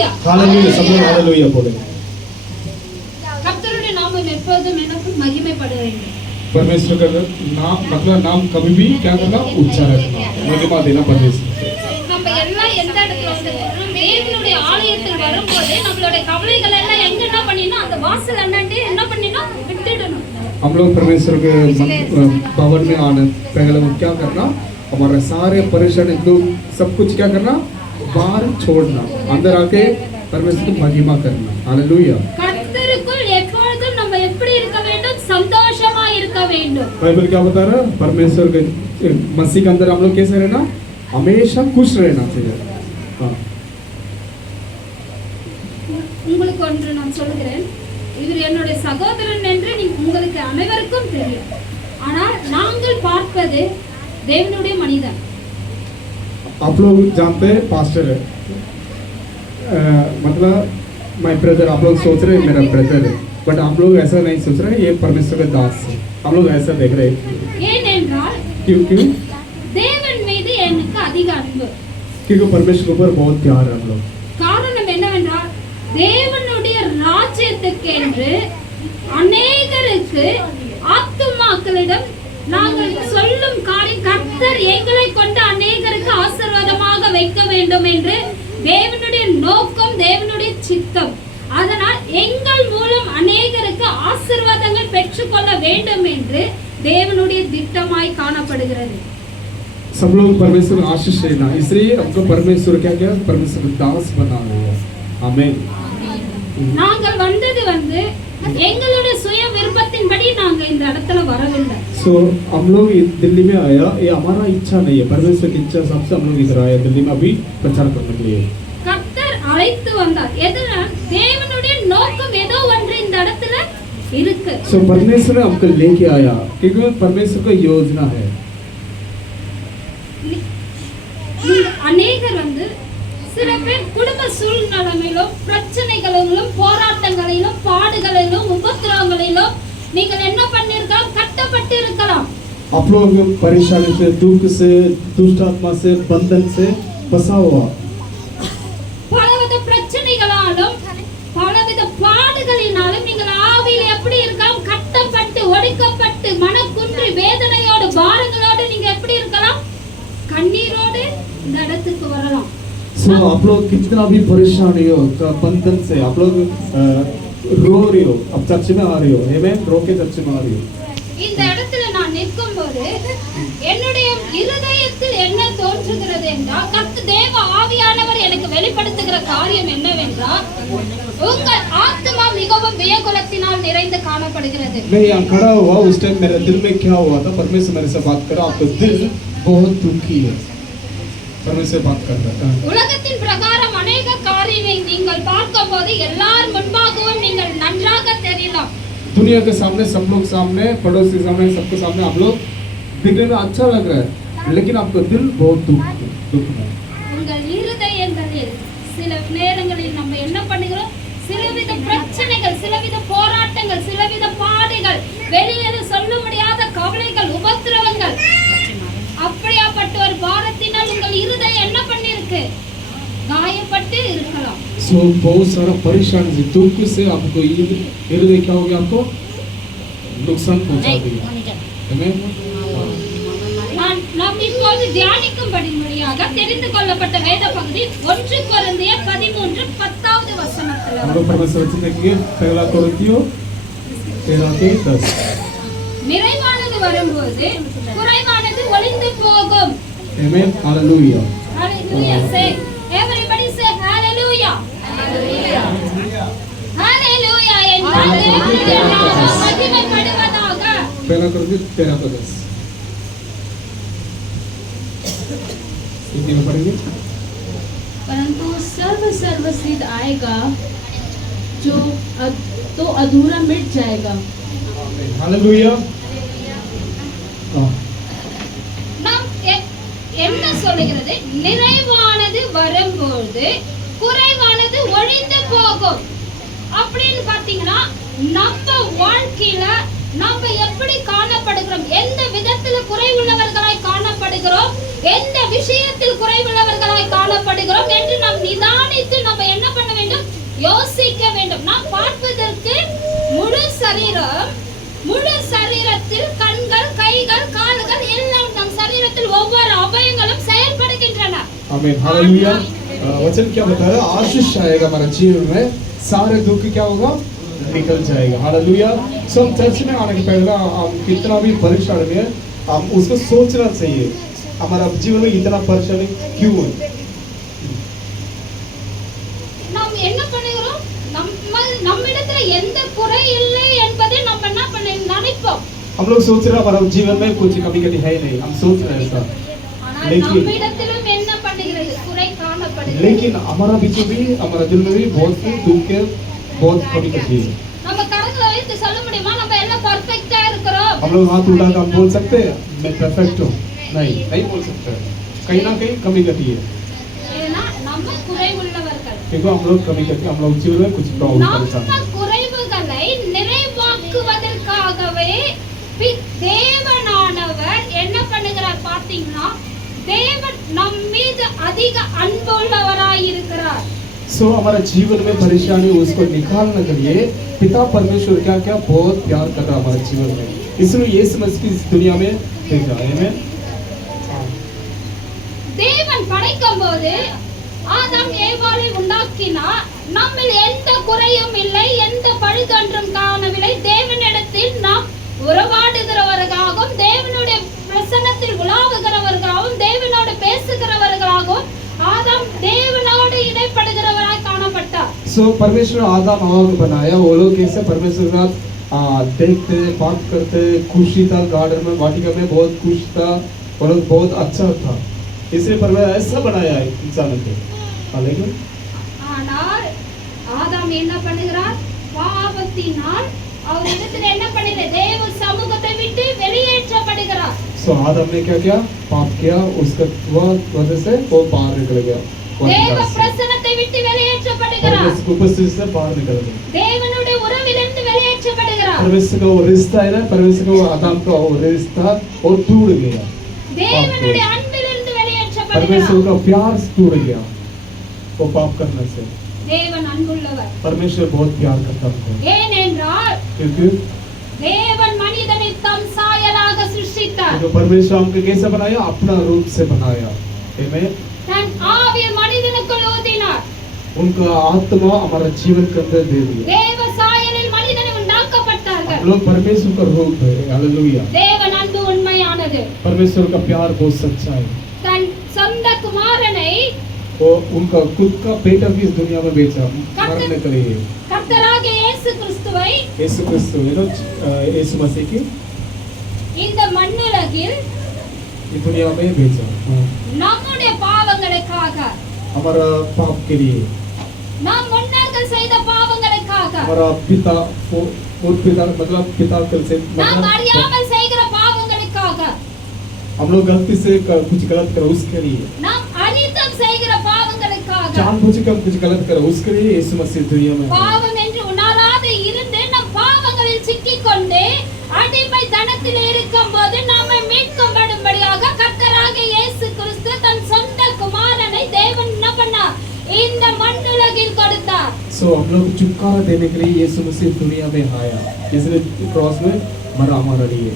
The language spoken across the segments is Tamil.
ஹalleluya ஹalleluya सब लोग ஹalleluya போடுங்க கர்த்தருடைய நாமம் எப்போதும் எனக்கு மகிமைப்பட வேண்டும் परमेश्वर का नाम मतलब नाम कभी भी क्या करना उच्चारण करना महिमा देना परमेश्वर நம்ம எல்லாம் எந்த இடத்துல வந்திருக்கோம் தேவனுடைய ஆலயத்தில் வரும்போது நம்மளோட கவலைகள் எல்லாம் எங்க என்ன பண்ணினா அந்த வாசல் அண்ணாண்டே என்ன பண்ணினா விட்டுடணும் हम लोग परमेश्वर के भवन में आने पहले वो क्या करना हमारे सारे परेशानी दुख सब कुछ क्या करना बाहर छोड़ना अंदर आके परमेश्वर की महिमा करना हालेलुया கர்த்தருக்குள் எப்பொழுதும் நம்ம எப்படி இருக்க வேண்டும் சந்தோஷமா இருக்க வேண்டும் बाइबल क्या बता रहा है परमेश्वर के मसीह के अंदर हम लोग कैसे रहना हमेशा खुश रहना चाहिए हां உங்களுக்கு ஒன்று நான் சொல்கிறேன் இவர் என்னுடைய சகோதரன் என்று உங்களுக்கு அனைவருக்கும் தெரியும் ஆனால் நாங்கள் பார்ப்பது தேவனுடைய மனிதன் आप लोग जानते हैं पास्टर है मतलब माय ब्रदर आप लोग सोच रहे हैं मेरा ब्रदर है बट हम लोग ऐसा नहीं सोच रहे ये परमेश्वर का दास है हम लोग ऐसा देख रहे हैं ஏனென்றால் क्यों தேவன் மீது எனக்கு அதிக அன்பு क्योंकि परमेश्वर के ऊपर बहुत प्यार है हम लोग காரணம் என்னவென்றால் தேவனுடைய ராஜ்யத்துக்கென்று அநேகருக்கு ஆத்துமாக்களிடம் நாங்கள் சொல்லும் காரியம் கர்த்தர் எங்களை கொண்டு அநேகருக்கு ஆசீர்வாதமாக வைக்க வேண்டும் என்று தேவனுடைய நோக்கம் தேவனுடைய சித்தம் அதனால் எங்கள் மூலம் அநேகருக்கு ஆசீர்வாதங்கள் பெற்றுக்கொள்ள வேண்டும் என்று தேவனுடைய திட்டமாய் காணப்படுகிறது सब लोग परमेश्वर का आशीष लेना इसलिए हमको परमेश्वर क्या क्या परमेश्वर का दास बना है आमीन நாங்கள் வந்தது எங்களுடைய சுய விருப்பத்தின்படி நாங்க இந்த இடத்துல வரவில்லை सो हम लोग दिल्ली में आया ये हमारा इच्छा नहीं है परमेश्वर की इच्छा सबसे हम लोग इधर आए दिल्ली में अभी प्रचार करने के लिए கர்த்தர் அழைத்து வந்தார் எதனால் தேவனுடைய நோக்கம் ஏதோ ஒன்று இந்த இடத்துல இருக்கு सो परमेश्वर हमको लेके आया क्योंकि परमेश्वर का योजना है அநேகர் சில பேர் குடும்ப சூழ்நிலையிலும் பிரச்சனைகளிலும் போராட்டங்களிலும் பாடுகளிலும் உபத்திரவங்களிலும் நீங்கள் என்ன பண்ணிருக்கலாம் கட்டப்பட்டு இருக்கலாம் आप लोग परेशानी से दुख से दुष्ट आत्मा से बंधन से फंसा हुआ பலவித பிரச்சனைகளாலும் பலவித பாடுகளினாலும் நீங்கள் ஆவியில் எப்படி இருக்கலாம் கட்டப்பட்டு ஒடுக்கப்பட்டு மனக்குன்றி வேதனையோடு பாரங்களோடு நீங்க எப்படி இருக்கலாம் கண்ணீரோடு இந்த இடத்துக்கு வரலாம் सो आप लोग कितना भी परेशानी हो बंधन से आप लोग रो रही हो अब चर्च में आ रही हो आमेन रो के चर्च में आ रही हो இந்த இடத்துல நான் நிற்கும்போது என்னுடைய இருதயத்தில் என்ன தோன்றுகிறது என்றால் கர்த்தர் தேவ ஆவியானவர் எனக்கு வெளிப்படுத்துகிற காரியம் என்னவென்றால் உங்கள் ஆத்மா மிகவும் வியகுலத்தினால் நிறைந்து காணப்படுகிறது मैं यहाँ खड़ा हुआ उस टाइम मेरे दिल में क्या हुआ था परमेश्वर मेरे से बात करा आपका दिल बहुत दुखी है परमेश्वर बात कर रहा है உலகத்தின் பிரகாரம் अनेक காரியங்களை நீங்கள் பார்க்கும்போது எல்லார் முன்பாகவும் நீங்கள் நன்றாக தெரியலாம் दुनिया के सामने सब लोग सामने पड़ोसी के सामने सबके सामने आप लोग दिखने में अच्छा लग रहा है लेकिन आपका दिल बहुत दुख है உங்கள் இருதயங்களில் சில நேரங்களில் நம்ம என்ன பண்ணுகிறோம் சிலவித பிரச்சனைகள் சிலவித போராட்டங்கள் சிலவித பாடுகள் வெளியே சொல்ல முடியாத கவலைகள் உபத்திரவங்கள் அப்படியாப்பட்ட ஒரு பாரத்தினால் உங்கள் இருதயம் என்ன பண்ணிருக்கு गायपट्टे இருக்கலாம் सो बहुत सारा परेशानी से दुख से आपको हृदय क्या हो गया आपको नुकसान पहुंचा दिया आमीन நாம் இப்போது தியானிக்கும்படியாக தெரிந்து கொள்ளப்பட்ட வேத பகுதி 1 கொரிந்தியர் 13:10வது வசனத்துல हम लोग परमेश्वर वचन देखेंगे पहला कोरिन्थियों 13:10 நிறைவானது வரும்போது குறைவானது ஒளிந்து போகும் आमीन हालेलुया हालेलुया से everybody say hallelujah hallelujah hallelujah என்றால் தேவனுடைய நாமம் மகிமைப்படுவதாக पहला कोरिन्थियों 13:10 हिंदी में पढ़ेंगे परंतु सर्व सिद्ध आएगा जो तो अधूरा मिट जाएगा हालेलुया நாம் என்ன சொல்லுகிறது நிறைவானது வரும்போது குறைவானது ஒழிந்து போகும் அப்படின்னு பாத்தீங்கன்னா நம்ம வாழ்க்கையில நம்ம எப்படி காணப்படுகிறோம் எந்த விதத்துல குறைவுள்ளவர்களாய் காணப்படுகிறோம் எந்த விஷயத்தில் குறைவுள்ளவர்களாய் காணப்படுகிறோம் என்று நாம் நிதானித்து நம்ம என்ன பண்ண யோசிக்க வேண்டும். நாம் பார்ப்பதற்கு முழு சரீரத்தில் கண்கள், கைகள், கால்கள் எல்லாம் நம் சரீரத்தில் ஒவ்வொரு அவயங்களும் செயல்படுகின்றன. आमीन हालेलुया। वचन क्या बता रहा है? आशीष आएगा हमारे जीवन में, सारे दुख क्या होगा? निकल जाएगा। हालेलुया। सो हम चर्च में आने के पहले हम कितना भी परेशान है, हम उसको सोचना चाहिए हमारा जीवन में इतना परेशानी क्यों है। நாம் என்ன பண்ணுகிறோம்? நம்மிடத்துல எந்த குறை இல்லை என்பதை நம்ம என்ன நினைப்போம். हम लोग सोच रहे हैं हमारा जीवन में कुछ कमी कमी है नहीं, हम सोच रहे हैं ऐसा, நம்மிடத்திலும் என்ன பண்ணுகிறது? குறை காணப்படுகிறது। लेकिन हमारा बीच भी हमारा दिल में भी बहुत दुख है, बहुत कमी कमी है। நம்ம கரங்களை வைத்து சொல்ல முடியுமா நம்ம எல்லாம் பெர்ஃபெக்ட்டா இருக்கிறோம்? हम लोग हाथ उठाकर हम बोल सकते हैं मैं परफेक्ट हूँ? नहीं बोल सकते, कहीं ना कहीं कमी कमी है। ஏன்னா நம்ம குறை உள்ளவர்கள்। क्योंकि हम लोग कमी करके हम लोग जीवन में कुछ प्रॉब्लम நம்ம குறைவுகளை நிறைவாக்குவதற்காகவே தேவனானவர் என்ன பண்ணுகிறார் பாத்தீங்கன்னா, தேவன் நம் மீது அதிக அன்புள்ளவராய் இருக்கிறார்। सो हमारा जीवन में परेशानी उसको निकालने के लिए पिता परमेश्वर क्या क्या बहुत प्यार कर रहा है हमारे जीवन में, इसलिए यीशु मसीह इस दुनिया में भेजा। आमीन। தேவன் படைக்கும்போது ஆதாம் ஏவாளை உண்டாக்கினார், நம்மில் எந்த குறையும் இல்லை, எந்த பழுதொன்றும் காணவில்லை। தேவனிடத்தில் நாம் உறவாடுகிறவர்களாகவும், தேவனுடைய பிரசன்னத்தில் உலாவுகிறவர்களாகவும், தேவனோடு பேசுகிறவர்களாகவும் ஆதாம் தேவனோடு இடைப்படுகிறவராய் காணப்பட்டார்। सो परमेश्वर आदम हवा को बनाया, वो लोग कैसे परमेश्वर का देखते बात करते, खुशी था गार्डन में, वाटिका में बहुत खुश था, वो लोग बहुत अच्छा था, इसलिए परमेश्वर ऐसा बनाया है इंसान को। हालेलुया। ஆனால் ஆதாம் என்ன பண்ணுகிறார்? பாவத்தினால் அவரிடத்தில் என்ன பண்ணுகிறார்? தேவ சமூகத்தை விட்டு வெளியேற்றப்படுகிறார்। सो आदम ने क्या किया? पाप किया, उसका वजह से वो बाहर निकल गया, தேவ பிரசன்னத்தை விட்டு வெளியேற்றப்படுகிறார், उपस्थिति से बाहर निकल गया, தேவனுடைய உறவிலிருந்து வெளியேற்றப்படுகிறார்। परमेश्वर का वो रिश्ता है ना, परमेश्वर का वो आदम का वो रिश्ता वो टूट गया, தேவனுடைய அன்பிலிருந்து வெளியேற்றப்படுகிறார், परमेश्वर का प्यार टूट गया वो पाप करने से। தேவன் அன்புள்ளவர், परमेश्वर बहुत प्यार करता है, ஏனென்றால் क्योंकि தேவன் மனிதனை தம் சாயலாக சிருஷ்டித்தார், जो परमेश्वर हमको कैसे बनाया? अपना रूप से बनाया। आमीन। தன் ஆவியை மனிதனுக்குள் ஊதினார், उनका आत्मा हमारा जीवन के अंदर दे दिया, தேவ சாயலில் மனிதனை உண்டாக்கப்பட்டார்கள்। हम लोग परमेश्वर का रूप है। हालेलुया। தேவன் அன்பு உண்மையானது। परमेश्वर का प्यार बहुत सच्चा है, தன் சொந்த குமாரனை वो उनका खुद का बेटा भी इस दुनिया में भेजा मरने के लिए, கர்த்தராகிய இயேசு கிறிஸ்துவை यीशु क्रिस्त यीशु मसीह की இந்த மண்ணுலகில் इस दुनिया में भेजा நம்முடைய பாவங்களுக்காக, हमारा पाप के लिए, நாம் முன்னோர்கள் செய்த பாவங்களுக்காக, हमारा पिता और पिता मतलब पिता से நாம் मतलब அறியாமல் செய்கிற பாவங்களுக்காக, हम लोग गलती से कुछ गलत कर उसके लिए, நாம் அறிந்தும் செய்கிற பாவங்களுக்காக, जानबूझकर कुछ गलत कर उसके लिए यीशु मसीह दुनिया में பாவம் என்று உணராத இருந்து நம் பாவங்களில் சிக்கிக்கொண்டு அடிமை தனத்தில் இருக்கும்போது நம்மை மீட்கப்படும்படியாக கர்த்தராகிய இயேசு கிறிஸ்து தன் சொந்த குமாரனை தேவன் என்ன பண்ணார்? இந்த மண்ணுலகில் கொடுத்தார்। सो हम लोग छुटकारा देने के लिए यीशु मसीह दुनिया में आया, इसलिए क्रॉस में मरा हमारे लिए।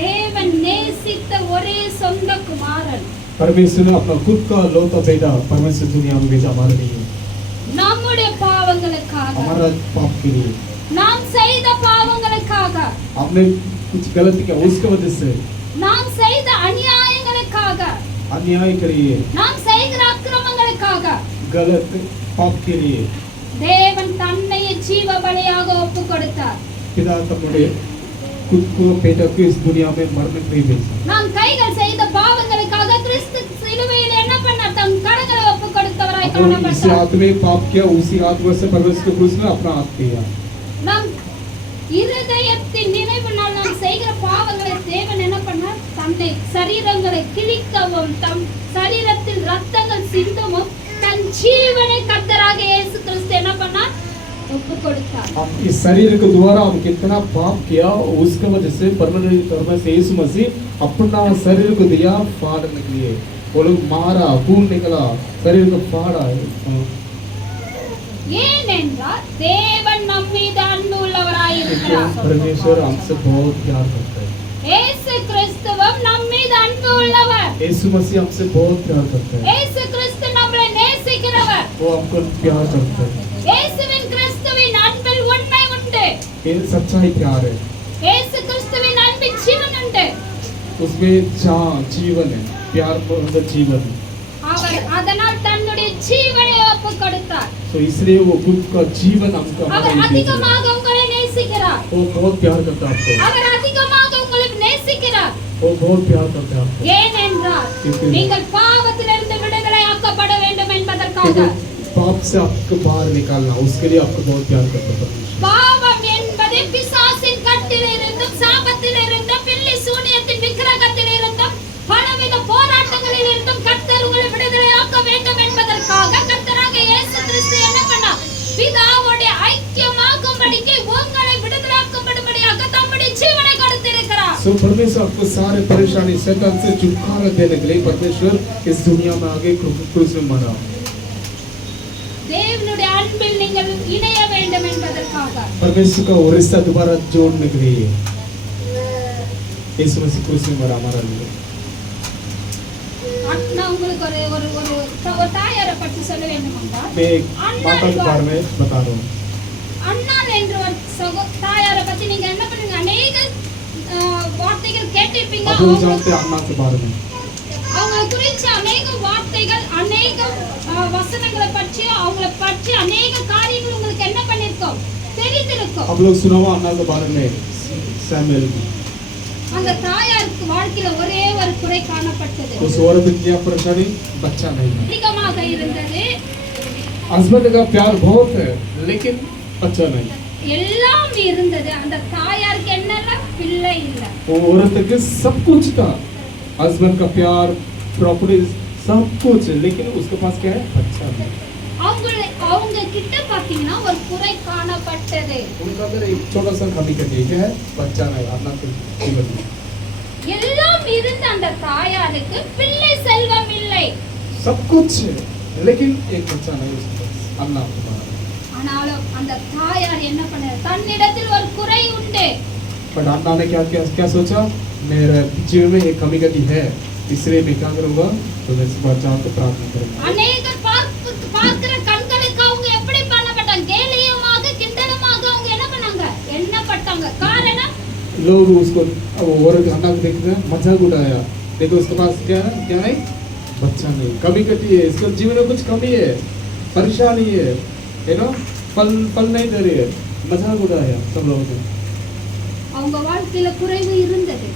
தேவன் நேசித்த ஒரே சொந்த குமாரன் परमेश्वर ने अपना खुद का लौता बेटा परमेश्वर दुनिया में भेजा हमारे लिए, நம்முடைய பாவங்களுக்காக, हमारा पाप के लिए, நாம் செய்த பாவங்களுக்காக, हमने कुछ गलती किया उसके वजह से, நாம் செய்த அநியாயங்களுக்காக, अन्याय के लिए, நாம் செய்கிற அக்கிரமங்களுக்காக गलत पाप के लिए தேவன் தன்னையே ஜீவ பலியாக ஒப்பு கொடுத்தார்। पिता तमने खुद को बेटा को इस दुनिया में मरने के लिए भेजा। நாம் கைகள் செய்த பாவங்களுக்காக கிறிஸ்து சிலுவையில் என்ன பண்ணார்? தம் கரங்களை ஒப்பு கொடுத்தவராய் इसी காணப்பட்டார்। हाथ में पाप किया, उसी आत्मा से परमेश्वर के क्रूस में अपना हाथ किया। நாம் இருதயத்தின் நினைவினால் நாம் செய்கிற பாவங்களை தேவன் என்ன பண்ணார்? தன்னை சரீரங்களை கிழிக்கவும், தம் சரீரத்தில் ரத்தங்கள் சிந்தவும், தன் ஜீவனை கர்த்தராகிய இயேசு கிறிஸ்து என்ன பண்ணார்? ஒப்பு கொடுத்தார்। हम इस शरीर के द्वारा हम कितना पाप किया, उसके वजह से परमेश्वर यीशु मसीह अपना शरीर को दिया फाड़ने के लिए। वो लोग मारा, खून निकला, शरीर को फाड़ा, ஏனென்றால் தேவன் நம் மீது அன்பு உள்ளவராயிருக்கிறார். परमेश्वर हमसे बहुत प्यार करता है. இயேசு கிறிஸ்துவும் நம் மீது அன்பு உள்ளவர். यीशु मसीह हमसे बहुत प्यार करता है. இயேசு கிறிஸ்து நம்மை நேசிக்கிறவர். वो हमको प्यार करता है. இயேசுவின் கிறிஸ்துவின் அன்பில் உண்மை உண்டு. ये सच्चाई प्यार है. இயேசு கிறிஸ்துவின் அன்பில் ஜீவன் உண்டு. उसमें जीवन है. प्यार को अंदर जीवन है. அவர் அதனால் தன்னுடைய ஜீவனை ஒப்பு கொடுத்தார். तो इसलिए वो खुद का जीवन हमको அவர் அதிகமாக உங்களை நேசிக்கிறார். वो बहुत प्यार करता है आपको. அவர் அதிகமாக உங்களை நேசிக்கிறார். वो बहुत प्यार करता है आपको. ஏனென்றால் நீங்கள் பாவத்திலிருந்து விடுதலை ஆக்கப்பட வேண்டும் என்பதற்காக. पाप से आपको बाहर निकालना, उसके लिए आपको बहुत प्यार करता है. பாவம் என்பது பிசாசின் கட்டிலிருந்தும் சாபத்திலிருந்தும் பில்லி சூனியத்தின் விக்கிரகத்திலிருந்தும் பலவித போராட்டங்களிலிருந்தும் கர்த்தர் உங்களை விடுதலையாக்க வேண்டும் என்பதற்காக கர்த்தராக இயேசு கிறிஸ்து என்ன பண்ணார்? பிதாவோடு ஐக்கியமாகும்படிக்கு உங்களை விடுதலையாக்கப்படும்படியாக தம்முடைய ஜீவனை கொடுத்திருக்கிறார். So परमेश्वर आपको सारे परेशानी शैतान से छुटकारा देने के लिए परमेश्वर इस दुनिया में आगे क्रूस में मरा. தேவனுடைய அன்பில் நீங்கள் இணைய வேண்டும் என்பதற்காக परमेश्वर का वो रिश्ता दोबारा जोड़ने के लिए यीशु मसीह क्रूस में मरा हमारा लिए. நான் உங்களுக்கு ஒரு ஒரு ஒரு தாயாரை பற்றி சொல்ல வேண்டும் என்றால் मैं एक माता के बारे में बता रहा हूँ. அன்னாள் என்ற ஒரு தாயாரை பற்றி நீங்க என்ன பண்ணுங்க? அநேக வார்த்தைகள் கேட்டிருப்பீங்க. आप लोग जानते हैं अन्ना के बारे में. அவங்க குறித்து அநேக வார்த்தைகள், அநேக வசனங்களை பற்றி, அவங்கள பற்றி அநேக காரியங்கள் உங்களுக்கு என்ன பண்ணிருக்கோம்? தெரிந்திருக்கும். आप लोग सुना हुआ अन्ना के बारे में. सैमुएल की அந்த தாயாருக்கு வாழ்க்கையில ஒரே ஒரு குறை காணப்பட்டது. उस औरत की क्या परेशानी? बच्चा नहीं है. அதிகமாக இருந்தது. हस्बैंड का प्यार बहुत है लेकिन बच्चा नहीं. எல்லாம் இருந்தது. அந்த தாயாருக்கு என்னன்னா பிள்ளை இல்ல. वो औरत के सब कुछ था. हस्बैंड का प्यार, प्रॉपर्टी, सब कुछ, लेकिन उसके पास क्या है? बच्चा नहीं. அவங்க கிட்ட பாத்தீங்கன்னா ஒரு குறை காணப்பட்டது. उनका अंदर एक छोटा सा कमी कर दिया है, बच्चा नहीं. अन्ना के जीवन में எல்லாம் இருந்த அந்த தாயாருக்கு பிள்ளை செல்வம் இல்லை. सब कुछ है लेकिन एक बच्चा नहीं उसके पास. अन्ना के बारे में. ஆனாலும் அந்த தாயார் என்ன பண்ணார்? தன்னிடத்தில் ஒரு குறை உண்டு. पर अन्ना ने क्या क्या क्या सोचा? मेरे जीवन में एक कमी गति है, इसलिए मैं क्या करूँगा? तो मैं इस बार जाकर प्रार्थना करूँगा. அநேகர் பார்க்கிற கண்களுக்கு அவங்க எப்படி பண்ணப்பட்டாங்க? கேலியமாக கிண்டலமாக அவங்க என்ன பண்ணாங்க? எண்ணப்பட்டாங்க. காரணம் लोग उसको वो औरत अन्ना को देखते हैं, मजाक उड़ाया. देखो उसके पास क्या है? क्या नहीं? बच्चा नहीं. कमी गति है, इसके जीवन में कुछ कमी है, परेशानी है, यू नो, फल नहीं दे रही है. मजाक उड़ाया सब लोगों ने. அவங்க வாழ்க்கையில குறைவு இருந்தது.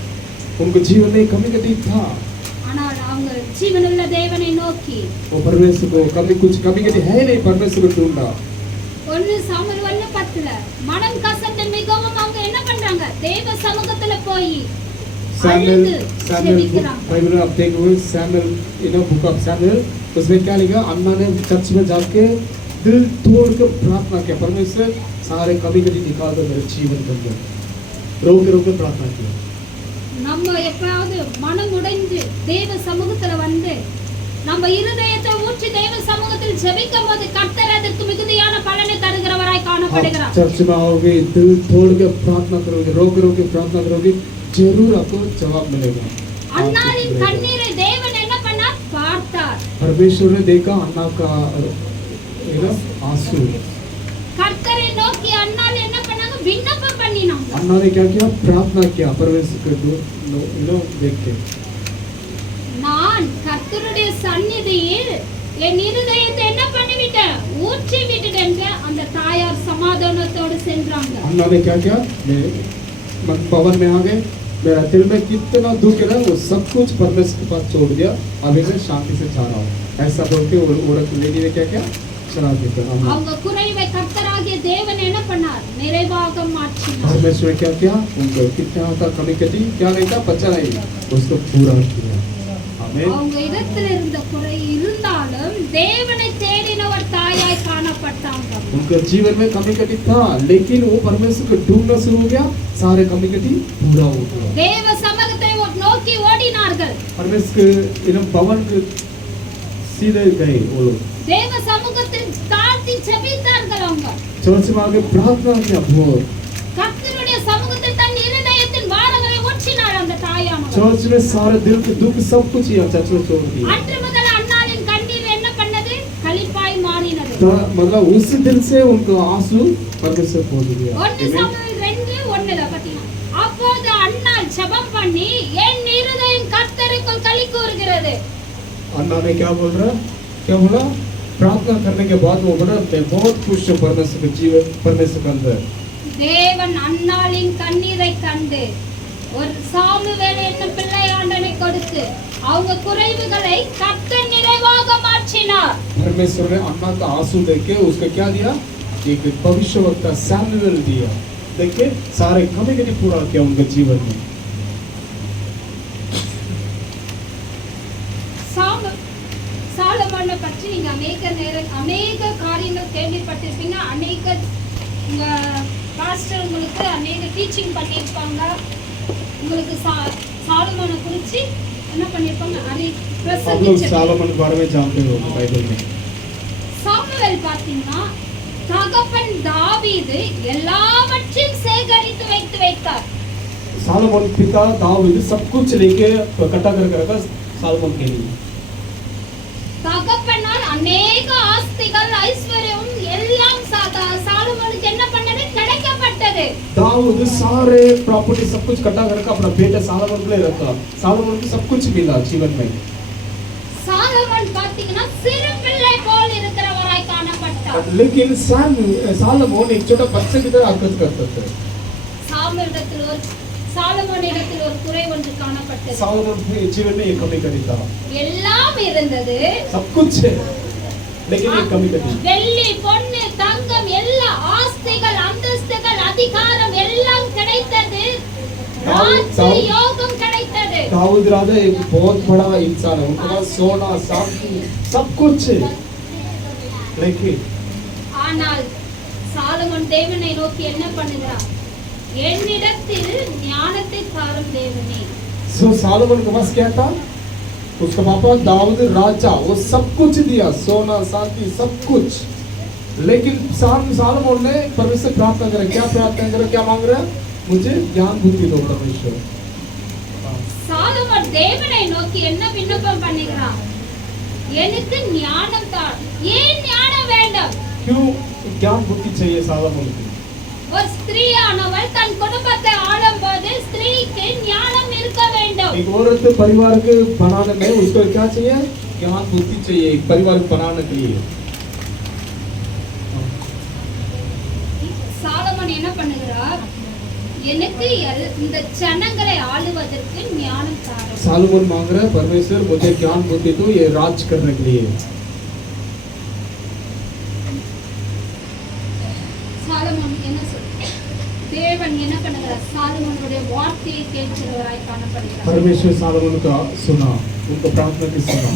उनको जीवन में कमी गति था. ஆனால் அவங்க ஜீவனுள்ள தேவனை நோக்கி वो परमेश्वर को कुछ कमी गति है नहीं, परमेश्वर को ढूंढा. 1 சாமுவேல் 1:10 மனம் கசந்து மிகவும் அவங்க என்ன பண்றாங்க? தேவ சமூகத்துல போய் सैमुएल ஜெபிக்கிறாங்க. बाइबल में आप देखोगे Samuel, you know, book of Samuel, उसमें क्या लिखा? अन्ना ने चर्च में जाके दिल तोड़ कर प्रार्थना किया, परमेश्वर सारे कमी गति निकाल दो मेरे जीवन के अंदर. रो के प्रार्थना किया. நம்ம எப்பயாவது மனம் உடைந்து தேவ சமூகத்துல வந்து நம்ம இருதயத்தை ஊற்றி தேவ சமூகத்தில் ஜெபிக்கும் போது கர்த்தர் அதற்கு மிகுதியான பலனை தருகிறவராய் காணப்படுகிறார். चर्च में आओगे, दिल तोड़ के प्रार्थना करोगे, रो के प्रार्थना करोगे, जरूर आपको जवाब मिलेगा. அன்னாளின் கண்ணீரை தேவன் என்ன பண்ணார்? பார்த்தார். परमेश्वर ने देखा अन्ना का, यू नो, आंसू. கர்த்தரை நோக்கி அன்னாள் என்ன பண்ணாங்க? விண்ணப்பம் பண்ணினாங்க. अन्ना ने क्या किया? प्रार्थना किया परमेश्वर को, यू नो, देख के. நான் கர்த்தருடைய சந்நிதியில் என் இருதயத்தை என்ன பண்ணிவிட்டேன்? ஊற்றி விட்டுட்டேன். அந்த தாயார் சமாதானத்தோடு சென்றாங்க. अन्ना ने क्या किया? मैं पवन में आ गए, मेरा दिल में कितना दुख है ना, वो सब कुछ परमेश्वर के पास छोड़ दिया. अभी मैं शांति से जा रहा हूँ. ऐसा बोल के औरत लेडी ने क्या किया? चला दिया. அவங்க குறைவை கர்த்தராகிய தேவன் என்ன பண்ணார்? நிறைவாக மாற்றினார். परमेश्वर ने क्या किया? उनको कितना था कमी कटी, क्या नहीं था? बच्चा नहीं, उसको पूरा किया. आमीन. அவங்க இடத்துல இருந்த குறை இருந்தாலும் தேவனை தேடின ஒரு தாயாய் காணப்பட்டாங்க. उनके जीवन में कमी कटी था, लेकिन वो परमेश्वर को ढूंढना शुरू हो गया, सारे कमी कटी पूरा हो गया. தேவ சமூகத்தை நோக்கி ஓடினார்கள். परमेश्वर के भवन सीधे गए वो लोग. தேவ சமூகத்தில் தாழ்த்தி ஜெபித்தார்கள். चर्च में आके प्रार्थना किया बहुत கர்த்தருடைய சமூகத்தில் தன் இருதயத்தின் பாரங்களை ஒற்றினாள் அந்த தாயானவள். चर्च में सारे दिल के दुख सब कुछ ही चर्च में छोड़ दिया அன்று முதல் அன்னாளின் கண்ணீர் என்ன பண்ணது? களிப்பாய் மாறினது. मतलब उस दिन से उनको आंसू परमेश्वर पहुंच गया 1 சாமுவேல் 2:1 பாத்தீங்கன்னா அப்போது அன்னாள் ஜெபம் பண்ணி என் இருதயம் கர்த்தருக்குள் களி கூறுகிறது. अन्ना ने क्या बोला प्रार्थना करने के बाद वो बोला मैं बहुत खुश हूँ परमेश्वर के जीवन परमेश्वर के अंदर தேவன் அன்னாளின் கண்ணீரை கண்டு ஒரு சாமுவேல் என்னும் பிள்ளை ஆண்டனை கொடுத்து அவங்க குறைவுகளை கர்த்தர் நிறைவாக மாற்றினார். परमेश्वर ने अन्ना का आंसू देख के उसको क्या दिया? एक भविष्यवक्ता सैमुएल दिया. देखिए सारे कमी कमी पूरा किया उनके जीवन में. சாலமோனை பற்றி நீங்க அநேக காரியங்கள் கேள்விப்பட்டிருப்பீங்க. அநேக உங்க பாஸ்டர் உங்களுக்கு அநேக டீச்சிங் பண்ணியிருப்பாங்க. உங்களுக்கு சாலமோனை குறித்து என்ன பண்ணியிருப்பாங்க? आप लोग सालोमन के बारे में जानते हो बाइबल में. சாமுவேல் பார்த்தீங்கன்னா தகப்பன் தாவீது எல்லாவற்றையும் சேகரித்து வைத்தார். सालोमन पिता दाऊद सब कुछ लेके इकट्ठा करके रखा सालोमन के लिए. தகப்பனால் அநேக ஆஸ்திகள் ஐஸ்வர்யம் எல்லாம் சாலமோனுக்கு என்ன பண்ணது? கிடைக்கப்பட்டது. दाऊद सारे प्रॉपर्टी सब कुछ इकट्ठा करके अपना बेटा सालोमन के लिए रखा. सालोमन को सब कुछ मिला जीवन में. சாலமோன் பாத்தீங்கன்னா சிறு பிள்ளை போல் இருக்கிறவராய் காணப்பட்டார். लेकिन सालोमन एक छोटा बच्चे की तरह हरकत करता था. சாலமோனிடத்தில் ஒரு குறை ஒன்று காணப்பட்டது. सालोमन के जीवन में एक कमी करी था. எல்லாம் இருந்தது. सब कुछ है लेकिन एक कमी करी. வெள்ளி பொன்னு தங்கம் எல்லா ஆஸ்திகள் அந்தஸ்துகள் அதிகாரம் எல்லாம் கிடைத்தது. ராஜ்ய யோகம் கிடைத்தது. दाऊद राजा एक बहुत बड़ा इंसान है. उनके पास सोना चांदी सब कुछ है लेकिन ஆனால் சாலமோன் தேவனை நோக்கி என்ன பண்ணுகிறார்? என்னிடத்தில் ஞானத்தை தாரும் தேவனே. सो सालोमन के पास क्या था? उसका पापा दाऊद राजा वो सब कुछ दिया सोना चांदी सब कुछ. लेकिन सालोमन ने परमेश्वर से प्रार्थना करा. क्या प्रार्थना करा? क्या मांग रहा? मुझे ज्ञान बुद्धि दो परमेश्वर. சாலமோன் தேவனை நோக்கி என்ன விண்ணப்பம் பண்ணுகிறார்? எனக்கு ஞானம் தார். ஏன் ஞானம் வேண்டும்? क्यों ज्ञान बुद्धि चाहिए सालोमन को? ஒரு ஸ்திரீயானவள் தன் குடும்பத்தை ஆளும்போது ஸ்திரீக்கு ஞானம் இருக்க வேண்டும். एक औरत परिवार के बनाने में उसको क्या चाहिए? ज्ञान बुद्धि चाहिए एक परिवार को बनाने के लिए. சாலமோன் என்ன பண்ணுகிறார்? எனக்கு இந்த ஜனங்களை ஆளுவதற்கு ஞானம் தாரும். सालोमन मांग रहा है परमेश्वर मुझे ज्ञान बुद्धि दो ये राज करने के लिए. சாலமோன் என்ன சொல்றார்? தேவன் என்ன பண்ணுகிறார்? சாலமோனுடைய வார்த்தையை கேட்கிறவராய் காணப்படுகிறார். परमेश्वर सालोमन का सुना उनको प्रार्थना की सुना.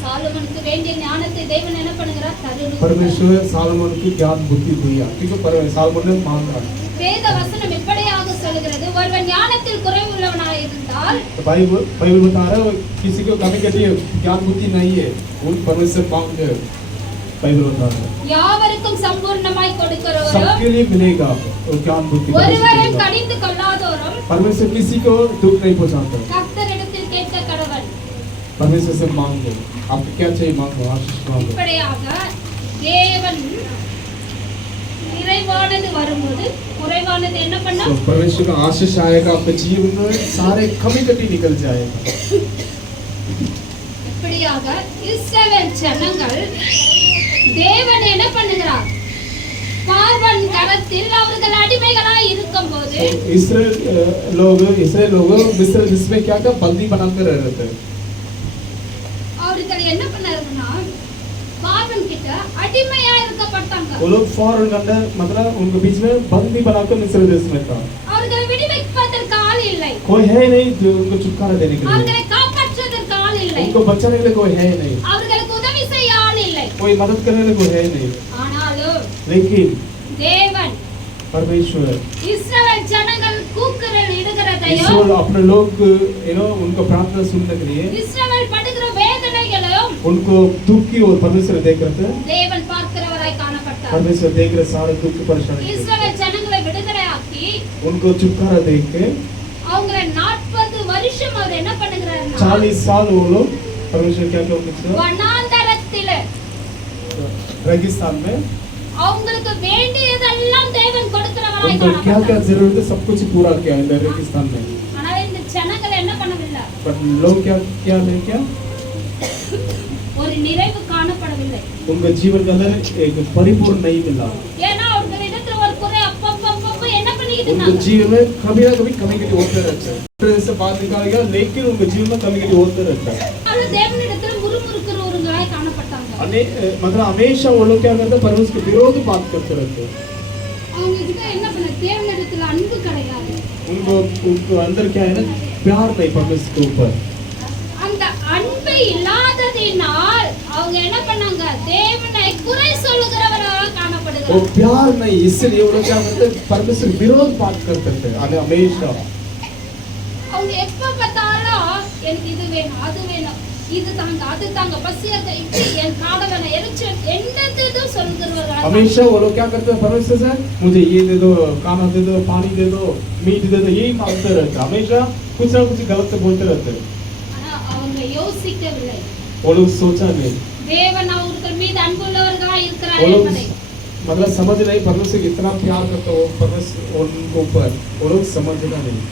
சாலமோனுக்கு வேண்டிய ஞானத்தை தேவன் என்ன பண்ணுகிறார்? தருகிறார். परमेश्वर सालोमन की ज्ञान बुद्धि दिया क्योंकि सालोमन ने मांगा. வேத வசனம் இப்படியாக சொல்கிறது, ஒருவன் ஞானத்தில் குறைவுள்ளவனாய் இருந்தால் बाइबल बता रहा है किसी को कमी कटी ज्ञान बुद्धि नहीं है वो परमेश्वर मांगे. बाइबल बता रहा है யாவருக்கும் சம்பூர்ணமாய் கொடுக்கிறவரும் सबके लिए मिलेगा वो ज्ञान बुद्धि. ஒருவரும் கடிந்து கொள்ளாதோரும் परमेश्वर किसी को दुख नहीं पहुंचाता. கர்த்தரிடத்தில் கேட்க கடவன். परमेश्वर से मांगो आपको क्या चाहिए मांगो आशीष मांगो. இப்படியாக தேவன் நிறைவானது வரும்போது குறைவானது என்ன பண்ணா? तो परमेश्वर का आशीष आएगा आपके जीवन में सारे कमी कटी निकल जाएगा. இப்படியாக இஸ்ரவேல் ஜனங்கள் தேவன் என்ன பண்ணுகிறார்? பார்வன் கரத்தில் அவர்கள் அடிமைகளாய் இருக்கும்போது इसराइल लोग मिस्र जिसमें क्या था बंदी बनाकर रह रहे थे. அவர்கள் என்ன பண்ணாருன்னா பார்வன் கிட்ட அடிமையா இருக்கப்பட்டாங்க. वो लोग फॉरेन के अंदर मतलब उनके बीच में बंदी बनाकर मिस्र देश में था. அவர்களை விடுவிப்பதற்கு ஆள் இல்லை. कोई है नहीं जो उनको छुटकारा देने के लिए. அவர்களை காப்பாற்றுவதற்கு ஆள் இல்லை. उनको बचाने के लिए कोई है नहीं. அவர்களுக்கு உதவி செய்ய ஆள் இல்லை. कोई मदद करने के लिए कोई है नहीं. ஆனாலும் लेकिन தேவன் परमेश्वर இஸ்ரவேல் ஜனங்கள் கூக்குரல் இடுகிறதையும் ईश्वर अपने लोग उनको प्रार्थना सुनने के लिए இஸ்ரவேல் படுகிற வேதனைகளையும் उनको दुख की और परमेश्वर देख रहे थे. தேவன் பார்க்கிறவராய் காணப்படுகிறார். காணப்பட்டார். परमेश्वर देख रहे सारे दुख परेशानी को। இஸ்ரவேல் ஜனங்களை விடுதலையாக்கி उनको छुटकारा देख के அவங்களை 40 வருஷம் அவர் என்ன பண்ணுகிறாருன்னா 40 साल वो लोग परमेश्वर क्या क्या उनको வனாந்தரத்திலே रेगिस्तान में அவங்களுக்கு வேண்டியதெல்லாம் தேவன் கொடுக்கிறவராய் उनको क्या क्या காணப்பட்டார். जरूरत है सब कुछ पूरा किया इन रेगिस्तान में। ஆனால் இந்த ஜனங்கள் என்ன பண்ணவில்லை, पर लोग क्या क्या नहीं किया, ஒரு நிறைவு காணப்படவில்லை. उनका जीवन के अंदर एक परिपूर्ण नहीं मिला। ஏன்னா அவர்களிடத்துல ஒரு குறை அப்பப்ப என்ன பண்ணிக்கிட்டு उनके இருந்தாங்க, जीवन में कभी ना कभी कमी कमी होते रहता है। से बात निकाल गया लेकिन उनके जीवन में कमी कमी होते रहता है। அவங்க தேவனிடத்துல முறுமுறுக்கிறவர்களாய் காணப்பட்டாங்க. मतलब हमेशा वो लोग क्या करते हैं, परमेश्वर के विरोध बात करते रहते हैं। அவங்க கிட்ட என்ன பண்ண, தேவனிடத்துல அன்பு கிடையாது. उनको अंदर क्या है ना, प्यार नहीं परमेश्वर के ऊपर। அந்த அன்பு இல்லாததினால் அவங்க என்ன பண்ணாங்க, தேவனை குறை சொல்லுகிறவராக वो காணப்படுகிறாங்க. प्यार नहीं, इसलिए वो लोग क्या करते हैं, परमेश्वर के विरोध बात करते थे हमेशा। அவங்க எப்ப பார்த்தாலும் எனக்கு இது வேணும் அது வேணும், இது தாங்க அது தாங்க, பசியத்தை இப்படி என் காதவன எரிச்சு என்னது சொல்லுகிறவராக हमेशा वो लोग क्या करते हैं, परमेश्वर से मुझे ये दे दो, खाना दे दो, पानी दे दो, मीट दे दो, यही मांगते रहते हैं। हमेशा कुछ ना कुछ गलत से बोलते रहते हैं। ஆனா அவங்க யோசிக்கவில்லை, वो लोग सोचा नहीं, தேவன் அவர்கள் மீது அன்புள்ளவர்களாக இருக்கிறார் वो लोग என்பதை. मतलब समझ नहीं परमेश्वर कितना प्यार करता हो परमेश्वर उनके ऊपर, वो लोग समझना नहीं।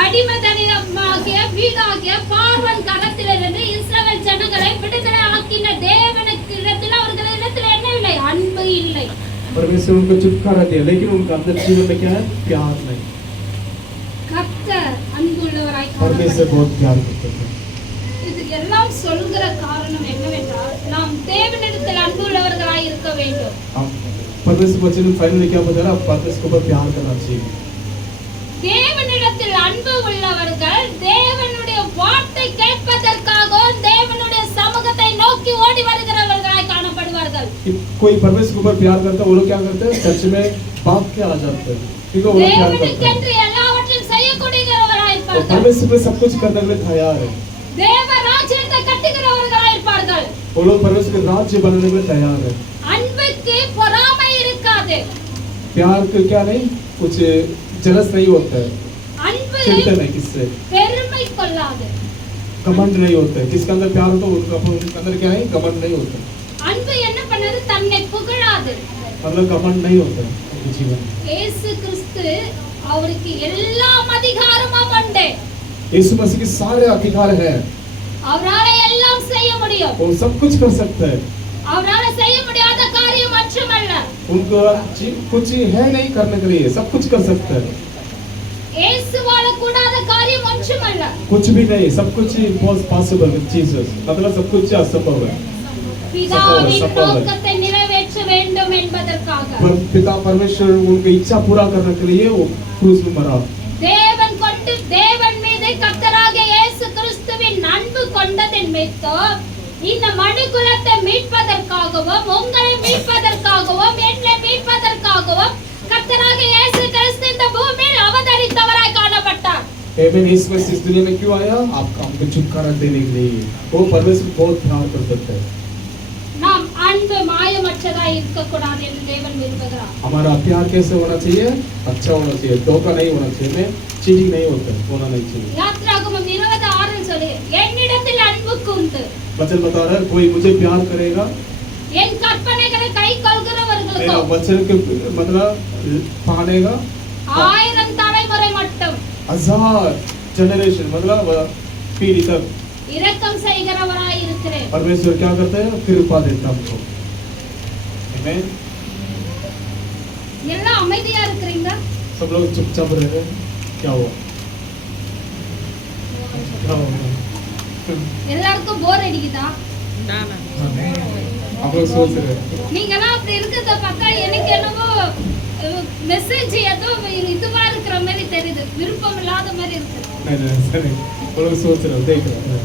அடிமைத்தனமாகிய வீடாகிய பார்வன் கரத்திலிருந்து இஸ்ரவேல் ஜனங்களை விடுதலை ஆக்கின தேவனுக்கிடத்தில் அவர்களிடத்தில் என்ன இல்லை, அன்பு இல்லை. परमेश्वर उनको छुटकारा दिया लेकिन उनका अंदर जीवन में क्या है, प्यार नहीं। கர்த்தர் அன்புள்ளவராய் परमेश्वर காணப்படுகிறார். बहुत प्यार करते थे। இது எல்லாம் சொல்கிற காரணம் என்னவென்றால் நாம் தேவனிடத்தில் அன்புள்ளவர்களாய் இருக்க வேண்டும். परमेश्वर वचन फाइनली क्या बता रहा है, परमेश्वर के ऊपर प्यार करना चाहिए। தேவனிடத்தில் அன்பு உள்ளவர்கள் தேவனுடைய வார்த்தை கேட்பதற்காகவும் தேவனுடைய சமூகத்தை நோக்கி ஓடி வருகிறவர்களாய் காணப்படுவார்கள். कोई परमेश्वर के ऊपर प्यार करता है, वो लोग क्या करते हैं, चर्च में भाग के आ जाते हैं क्योंकि वो लोग प्यार करते हैं। தேவனுக்கென்று எல்லாவற்றையும் செய்யக்கூடியவர்களாய் और இருப்பார்கள். परमेश्वर में सब कुछ करने के लिए तैयार है। தேவ ராஜ்யத்தை கட்டுகிறவர்களாய் இருப்பார்கள். वो लोग परमेश्वर के राज्य बनाने के लिए तैयार है। அன்புக்கு பொறாமை இருக்காது. प्यार को क्या नहीं, कुछ जलस नहीं होता है, அன்பு चिढ़ते नहीं किससे, பெருமை கொள்ளாது. घमंड नहीं होता है। किसके अंदर प्यार होता है उनके अंदर क्या है, घमंड नहीं होता है। அன்பு என்ன பண்ணது, தன்னை புகழாது. मतलब घमंड नहीं होता है उनके जीवन में। இயேசு கிறிஸ்து அவருக்கு எல்லா அதிகாரமும் உண்டு. यीशु मसीह के सारे अधिकार हैं, அவரால எல்லாம் செய்ய முடியும். वो सब कुछ कर सकता है। அவரால செய்ய முடியாத காரியம் மற்றமல்ல. उनको कुछ है नहीं करने के लिए, सब कुछ कर सकता है। இயேசுவால கூடாத காரியம் ஒன்றுமல்ல. कुछ भी नहीं, सब कुछ पॉसिबल विद जीसस, मतलब सब कुछ असंभव है। பிதாவின் நோக்கத்தை நிறைவேற்ற வேண்டும் என்பதற்காக पर पिता परमेश्वर उनकी इच्छा पूरा करने के लिए वो क्रूस में मरा। தேவன் மீது கர்த்தராகிய இயேசு கிறிஸ்துவின் அன்பு கொண்டதின் நிமித்தம் இந்த மனுக்குலத்தை மீட்பதற்காகவும் உங்களை மீட்பதற்காகவும் என்னை மீட்பதற்காகவும் கர்த்தராகிய இயேசு கிறிஸ்து இந்த பூமியில் அவதரித்தவராய் காணப்பட்டார். आमीन। यीशु मसीह इस दुनिया में क्यों आया, आपका हमको छुटकारा देने के लिए। वो परमेश्वर बहुत प्यार करता है। நாம் அன்பு மாயமற்றதாய் இருக்க கூடாது என்று தேவன் விரும்புகிறார். हमारा प्यार कैसे होना चाहिए, अच्छा होना चाहिए, धोखा नहीं होना चाहिए, चीटिंग नहीं होना नहीं चाहिए। யாத்ராகமம் 26 சொல்லி என்னிடத்தில் அன்பு கூர்ந்து वचन बता रहा है, कोई मुझे प्यार करेगा, என் கற்பனைகளை கைக்கொள்கிறவர்களுக்கு मेरा वचन के मतलब पानेगा 1000 தலைமுறை மட்டும் 1000 जनरेशन मतलब पीढ़ी तक இரக்கம் செய்கிறவராய் இருக்கிறேன். परमेश्वर क्या करता है, कृपा देता हमको। आमीन। எல்லாம் அமைதியா இருக்கிறீங்களா? सब लोग चुपचाप रह रहे हैं, क्या हुआ, क्या हुआ? எல்லாருக்கும் போர் அடிக்குதா? आप लोग सोच रहे हैं, நீங்கலாம் அப்படி இருக்கிறத பார்த்தா எனக்கு என்னவோ மெசேஜ் ஏதோ இதுவா இருக்கிற மாதிரி தெரியுது, விருப்பம் இல்லாத மாதிரி இருக்கு. नहीं सही, वो लोग सोच रहे हैं, देख रहे हैं।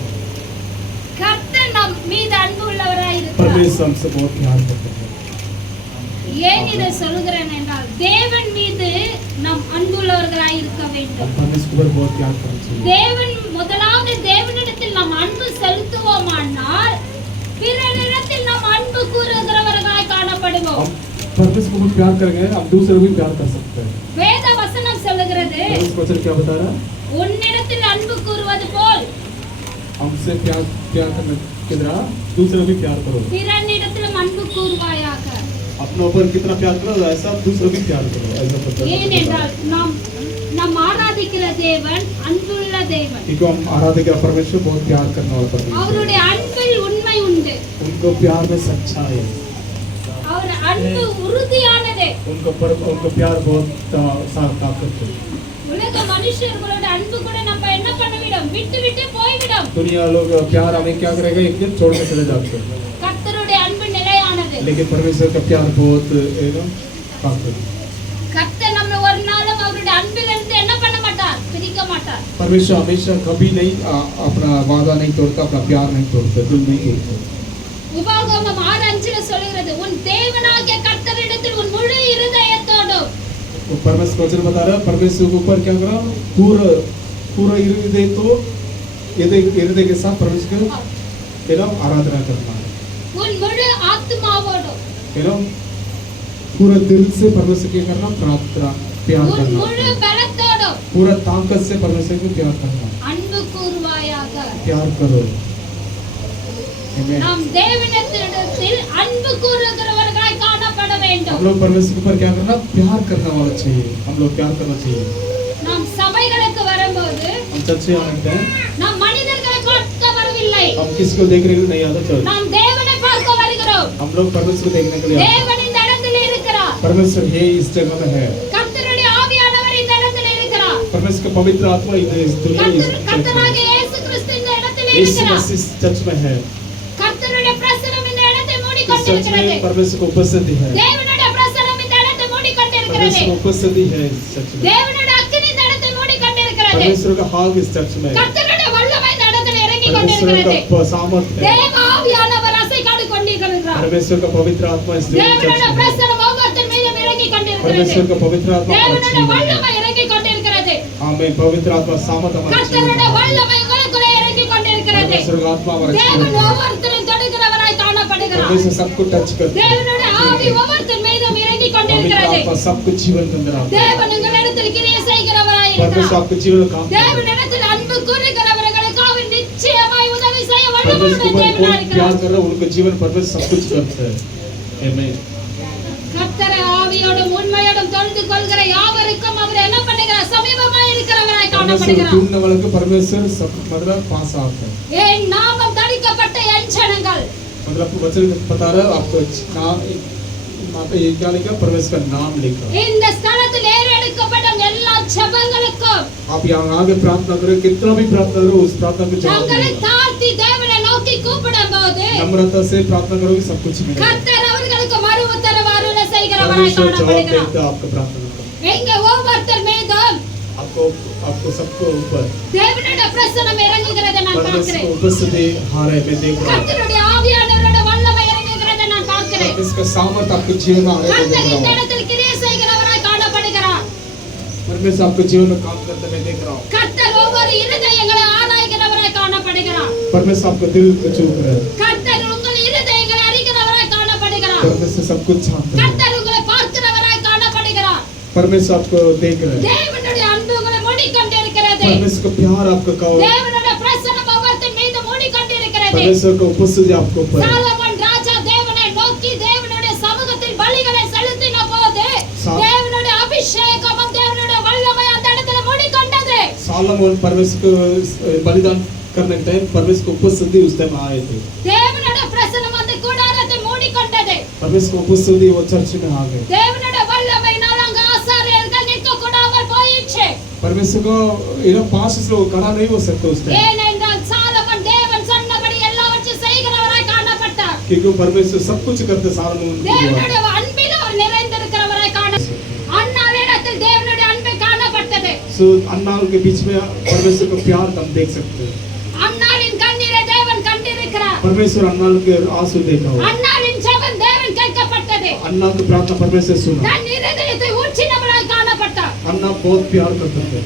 கர்த்தர் நம் மீது அன்பு உள்ளவராய் இருக்கிறார். परमेश्वर हमसे बहुत प्यार करते हैं। ஏன் இதை சொல்கிறேன் என்றால் தேவன் மீது நாம் அன்புள்ளவர்களாய் இருக்க வேண்டும். परमेश्वर पर बहुत प्यार करना चाहिए। தேவன் முதலாவது தேவனிடத்தில் நாம் அன்பு செலுத்துவோமானால் பிறரிடத்தில் நாம் அன்பு கூறுகிறவர்களாய் காணப்படுவோம். परमेश्वर को भी प्यार करेंगे हम दूसरे को भी प्यार कर सकते हैं। வேத வசனம் சொல்லுகிறது परमेश्वर वचन क्या बता रहा है? உன்னிடத்தில் அன்பு கூறுவது போல் हमसे प्यार प्यार करने की तरह दूसरे को भी प्यार करो। பிறனிடத்திலும் அன்பு கூறுவாயாக. अपने ऊपर कितना प्यार करो ऐसा दूसरे को भी प्यार करो ऐसा बता। ஏனென்றால் நாம் ஆராதிக்கிற தேவன் அன்புள்ள தேவன். क्योंकि हम आराधना का परमेश्वर बहुत प्यार करने वाला परमेश्वर। அவருடைய அன்பில் உண்மை உண்டு. उनको प्यार में सच्चाई है। அவர் அன்பு உறுதியானது. उनको प्यार बहुत ताकत है। உலக மனுஷர்களோட அன்பு கூட நம்ம என்ன பண்ணிவிடும்? விட்டு விட்டு போய்விடும். दुनिया लोग प्यार हमें क्या करेगा एक दिन छोड़ के चले जाते हैं। கர்த்தருடைய அன்பு நிலையானது. लेकिन परमेश्वर का प्यार बहुत ताकत। கர்த்தர் நம்ம ஒரு நாளும் அவருடைய அன்பிலிருந்து என்ன பண்ண மாட்டார்? பிரிக்க மாட்டார். परमेश्वर हमेशा कभी नहीं अपना वादा नहीं तोड़ता, अपना प्यार नहीं तोड़ता, दिल नहीं तोड़ता। உபாகமம் 6:5 சொல்கிறது உன் தேவனாகிய கர்த்தரிடத்தில் உன் முழு இருதயத்தோடும். तो परमेश्वर वचन बता रहा है परमेश्वर के ऊपर क्या करो पूरा हृदय के साथ परमेश्वर का आराधना करना है। உன் முழு ஆத்மாவோடும். पूरा दिल से परमेश्वर क्या करना? प्रार्थना प्यार உன் करना। முழு பலத்தோடும் पूरा ताकत से परमेश्वर को प्यार करना। அன்பு கூறுவாயாக. प्यार करो। நாம் தேவனிடத்தில் அன்பு கூறுகிறவர்களாய் காணப்பட வேண்டும். हम लोग परमेश्वर के ऊपर क्या करना? प्यार करने वाला चाहिए। हम लोग प्यार करना चाहिए। நாம் சபைகளுக்கு வரும்போது हम चर्च आते हैं, நாம் மனிதர்களை பார்க்க வரவில்லை. हम किसी को देखने के लिए नहीं आते चर्च। நாம் தேவனை பார்க்க வருகிறோம். हम लोग परमेश्वर को देखने के लिए आते हैं। தேவன் இந்த இடத்தில் இருக்கிறார். परमेश्वर है इस जगह में है। கர்த்தருடைய ஆவியானவர் இந்த இடத்தில் இருக்கிறார். परमेश्वर का पवित्र आत्मा इस दुनिया इस चर्च में கர்த்தராகிய இயேசு கிறிஸ்து இந்த இடத்தில் यीशु இருக்கிறார். मसीह इस चर्च में है। கர்த்தருடைய பிரசன்னம் இந்த இடத்தை इस चर्च மூடிக்கொண்டிருக்கிறது. में परमेश्वर को उपस्थिति है। தேவனுடைய பிரசன்னம் இந்த இடத்தை மூடிக்கொண்டிருக்கிறது. परमेश्वर को उपस्थिति है इस चर्च में। தேவனுடைய அக்கினி இந்த இடத்தை மூடிக்கொண்டிருக்கிறது. परमेश्वर का हाग इस चर्च में है। கர்த்தருடைய வல்லமை இந்த இடத்தில் இறங்கி परमेश्वर கொண்டிருக்கிறது. का सामर्थ है। தேவ ஆவியானவர் அசைக்காடு கொண்டிருக்கிறார். परमेश्वर का पवित्र आत्मा इस चर्च தேவனுடைய में है। பிரசன்னம் ஒவ்வொருத்தர் மீதும் இறங்கி கொண்டிருக்கிறது. परमेश्वर का पवित्र आत्मा हमारा தேவனுடைய जीवन में வல்லமை है। இறங்கி கொண்டிருக்கிறது. आमीन। पवित्र आत्मा सामर्थ हमारा जीवन கர்த்தருடைய में है। வல்லமை உங்களுக்குள்ளே இறங்கி கொண்டிருக்கிறது. परमेश्वर का आत्मा हमारा जीवन தேவன் में है। ஒவ்வொருத்தரும் தொடுகிறவராய் காணப்படுகிறார். परमेश्वर सबको टच करता है। தேவனுடைய ஆவி ஒவ்வொருத்தர் மீதும் இறங்கி पवित्र கொண்டிருக்கிறது. आत्मा सबको जीवन के अंदर आता है। தேவன் உங்களிடத்தில் கிரியை செய்கிறவராய் परमेश्वर இருக்கிறார். आपके जीवन में काम करता है। தேவனிடத்தில் அன்பு கூறுகிறவர்களுக்கு அவர் நிச்சயமாய் உதவி செய்ய परमेश्वर வல்லமையுள்ள को தேவனாய் कौन प्यार இருக்கிறார். कर रहा है उनका जीवन परमेश्वर सब कुछ करता है। आमीन। கர்த்தரை ஆவியோடும் உண்மையோடும் தொழுது கொள்கிற யாவருக்கும் அவர் என்ன பண்ணுகிறார்? சமீபமாய் இருக்கிறவராய் परमेश्वर காணப்படுகிறார். ढूंढने वाले को परमेश्वर सब मतलब पास आता है। என் நாமம் தரிக்கப்பட்ட என் ஜனங்கள். मतलब वचन बता रहा है आपको नाम माता ये क्या लिखा? परमेश्वर का नाम लिखा। இந்த ஸ்தலத்தில் ஏறெடுக்கப்படும் எல்லா ஜெபங்களுக்கும் आप यहाँ आगे प्रार्थना करें, कितना भी प्रार्थना करो उस प्रार्थना को जवाब தங்களை मिलेगा। தாழ்த்தி தேவனை நோக்கி கூப்பிடும்போது नम्रता से प्रार्थना करोगे सब कुछ मिलेगा। கர்த்தர் அவர்களுக்கு மறு உத்தரவு அருள செய்கிறவராய் परमेश्वर जवाब காணப்படுகிறார். देता है आपका प्रार्थना को। எங்க ஒவ்வொருத்தர் மீதும் आपको सबको ऊपर தேவனுடைய பிரசன்னம் இறங்குகிறதை நான் परमेश्वर பார்க்கிறேன். को उपस्थिति हारे मैं देख रहा हूँ। கர்த்தருடைய ஆவியானவரோட வல்லமை இறங்குகிறதை நான் பார்க்கிறேன். इसका सामर्थ आपके जीवन में आने को கர்த்தர் देख இந்த रहा हूँ। இடத்தில் கிரியை செய்கிறவராய் காணப்படுகிறார். परमेश्वर आपके जीवन में काम करते मैं देख रहा हूँ। கர்த்தர் ஒவ்வொரு இருதயங்களை ஆராய்கிறவராய் காணப்படுகிறார். परमेश्वर आपको दिल को छू रहा है। கர்த்தர் உங்கள் இருதயங்களை அறிகிறவராய் காணப்படுகிறார். परमेश्वर सब कुछ जानता है। கர்த்தர் உங்களை பார்க்கிறவராய் காணப்படுகிறார். परमेश्वर आपको देख रहा है। தேவனுடைய அன்பு உங்களை மூடிக்கொண்டிருக்கிறது. परमेश्वर का प्यार आपका कहो। தேவனுடைய பிரசன்னம் ஒவ்வொருத்தர் மீது மூடிக்கொண்டிருக்கிறது. परमेश्वर का उपस्थिति आपको ऊपर है। சாலமோன் ராஜா தேவனை நோக்கி தேவனுடைய சமூகத்தில் பலிகளை செலுத்தின போது தேவனுடைய அபிஷேகமும் தேவனுடைய வல்லமை அந்த இடத்துல மூடிக்கொண்டது. सालोमोन परमेश्वर को बलिदान करने के टाइम परमेश्वर को उपस्थिति उस टाइम आए थे। தேவனுடைய பிரசன்னம் அந்த கூடாரத்தை மூடிக்கொண்டது. परमेश्वर को उपस्थिति वो चर्च में आ गए। தேவனுடைய வல்லமையினால் அங்கு ஆசாரியர்கள் நிற்க கூடாமல் போயிற்று. परमेश्वर को पास से वो खड़ा नहीं हो सकते उस टाइम, ஏனென்றால் சாலமோன் தேவன் சொன்னபடி எல்லாவற்றையும் செய்கிறவராய் காணப்பட்டார். क्योंकि परमेश्वर सब कुछ करते सालोमोन के द्वारा। தேவனுடைய அன்பில் அவர் நிறைந்திருக்கிறவராய் காணப்பட்டார். அன்னாளிடத்தில் தேவனுடைய அன்பு காணப்பட்டது. सो अन्नाल के बीच में परमेश्वर का प्यार हम देख सकते हैं। அன்னாளின் கண்ணீரை தேவன் கண்டிருக்கிறார். परमेश्वर अन्नाल के आंसू देखा हो। அன்னாளின் ஜெபம் தேவன் கேட்கப்பட்டது. अन्ना की प्रार्थना परमेश्वर सुना। தன் இருதயத்தை ஊற்றினவராய் காணப்பட்டார். अन्ना बहुत प्यार करते थे।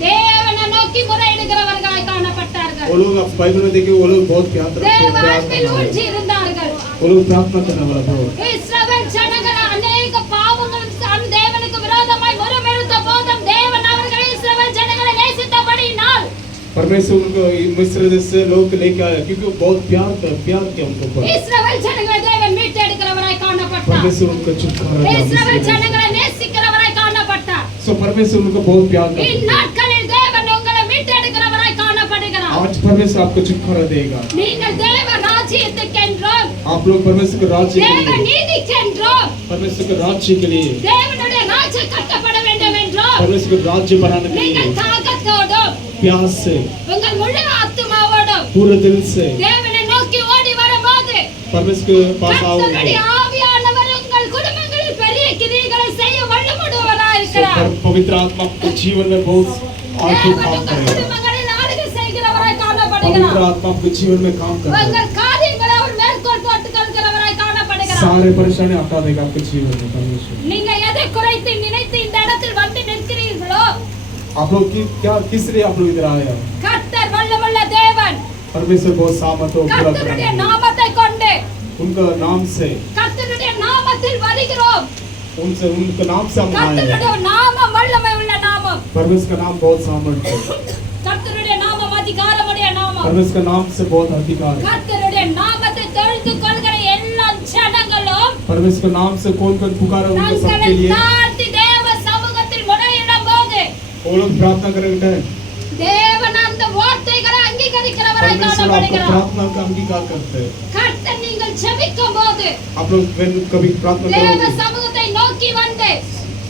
தேவனை நோக்கி முறையிடுகிறவர்களாய் காணப்பட்டார்கள். वो लोग आप बाइबल में देखिए वो लोग बहुत प्यार करते தேவ हैं, प्यार அன்பில் करते ஊன்றி हैं। இருந்தார்கள். वो लोग प्रार्थना करने वाला बहुत। இஸ்ரவேல் ஜனங்கள் परमेश्वर उनको मिस्र देश से लोग लेके आया क्योंकि वो बहुत प्यार किया उनको ऊपर இஸ்ரவேல் ஜனங்களை தேவன் மீட்டெடுக்கிறவராய் காணப்பட்டார். परमेश्वर उनको छुटकारा दिया இஸ்ரவேல் मिस्र ஜனங்களை நேசிக்கிறவராய் காணப்பட்டார். देश। सो परमेश्वर उनको बहुत प्यार करता है। இந்நாட்களில் தேவன் உங்களை மீட்டெடுக்கிறவராய் காணப்படுகிறார். आज परमेश्वर आपको छुटकारा देगा। நீங்கள் தேவ ராஜ்யத்துக்கென்றும் आप लोग परमेश्वर के राज्य के தேவ लिए நீதிக்கென்றும் परमेश्वर के राज्य के लिए தேவனுடைய ராஜ்யம் கட்டப்பட வேண்டும் என்றும் परमेश्वर के राज्य बनाने के நீங்கள் लिए தாகத்தோடும் प्यास से உங்கள் முழு ஆத்துமாவோடும் पूरे दिल से தேவனை நோக்கி ஓடி வரும்போது परमेश्वर के पास आओगे। கர்த்தருடைய ஆவியானவர் உங்கள் குடும்பங்களில் பெரிய கிரியைகளை செய்ய வல்லமுடையவராய் இருக்கிறார். पवित्र आत्मा आपके जीवन में बहुत आगे தேவன் काम உங்கள் करेगा। குடும்பங்களில் ஆளுகை செய்கிறவராய் पवित्र காணப்படுகிறார். आत्मा आपके जीवन में काम करेगा। உங்கள் காரியங்களை அவர் மேற்கோள் போட்டுக் கொள்கிறவராய் காணப்படுகிறார். सारे परेशानी हटा देगा आपके जीवन में परमेश्वर। நீங்க எதை குறைத்து நினைத்து இந்த இடத்தில் வந்து நிற்கிறீர்களோ आप लोग की क्या किस लिए आप लोग इधर आए हैं? கர்த்தர் வல்லமுள்ள தேவன் परमेश्वर बहुत सामर्थ हो पूरा கர்த்தருடைய करेगा। நாமத்தை கொண்டு उनका नाम से கர்த்தருடைய நாமத்தில் வருகிறோம். उनसे उनके नाम से हम आए हैं। கர்த்தருடைய நாமம் வல்லமை உள்ள நாமம். परमेश्वर का नाम बहुत सामर्थ है। கர்த்தருடைய நாமம் அதிகாரமுடைய நாமம். परमेश्वर का नाम से बहुत अधिकार है। கர்த்தருடைய நாமத்தை தொழுது கொள்கிற எல்லா ஜனங்களும் परमेश्वर के नाम से कौन कौन पुकारा उनको தங்களை सबके लिए தாழ்த்தி தேவ சமூகத்தில் முறையிடும் போது वो लोग प्रार्थना करेंगे। தேவன் அந்த வார்த்தைகளை அங்கீகரிக்கிறவராய் परमेश्वर आपको காணப்படுகிறார். प्रार्थना का अंगीकार करते हैं। கர்த்தர் நீங்கள் ஜெபிக்கும் போது आप लोग when कभी प्रार्थना தேவ करोगे சமூகத்தை நோக்கி வந்து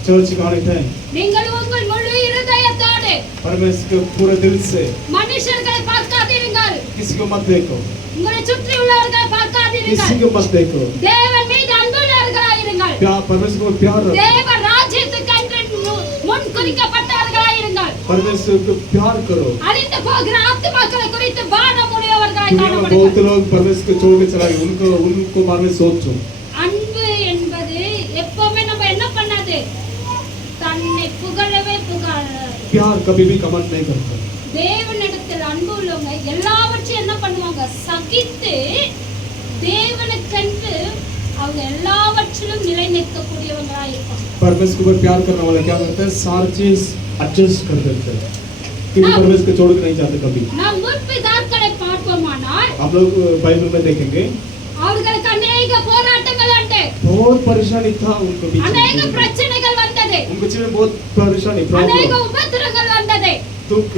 चर्च का आने थे நீங்கள் உங்கள் முழு இருதயத்தோடு परमेश्वर के पूरे दिल से மனுஷர்களை பார்க்காதீர்கள், किसी को मत देखो, உங்களை சுற்றி உள்ளவர்களை किसी பார்க்காதீர்கள், को मत देखो। தேவன் மீது அன்புள்ளவர்களாயிருங்கள். प्यार परमेश्वर को प्यार रखो। தேவ ராஜ்யத்துக்கென்று முன் குறிக்கப்பட்டவர்களாயிருங்கள். परमेश्वर को प्यार करो। அழிந்து போகிற ஆத்துமாக்களை குறித்து பானம் உடையவர்களாய் दुनिया में बहुत காணப்படுங்கள். लोग परमेश्वर को छोड़ के चला गए। उनको बारे में सोचो। அன்பு என்பது எப்பவுமே நம்ம என்ன பண்ணாது, தன்னை புகழவே புகழாது. प्यार कभी भी कमेंट नहीं करता। தேவனிடத்தில் அன்பு உள்ளவங்க எல்லாவற்றையும் என்ன பண்ணுவாங்க, சகித்து தேவனுக்கென்று அவங்க எல்லாவற்றிலும் நிலை நிற்கக்கூடியவங்களாய் இருப்பாங்க. परमेश्वर को प्यार करने वाला क्या करते हैं? सारी चीज एडजस्ट कर देते हैं। क्योंकि परमेश्वर को छोड़ के नहीं जाते कभी। நாம் முற்பிதாக்களை பார்ப்போமானால் आप लोग बाइबल में देखेंगे அவர்களுக்கு अनेक போராட்டங்கள் உண்டு, बहुत परेशानी था उनको बीच अनेक में। பிரச்சனைகள் வந்தது, उनके जीवन में बहुत परेशानी अनेक प्रॉब्लम உபத்திரங்கள் வந்தது, दुख,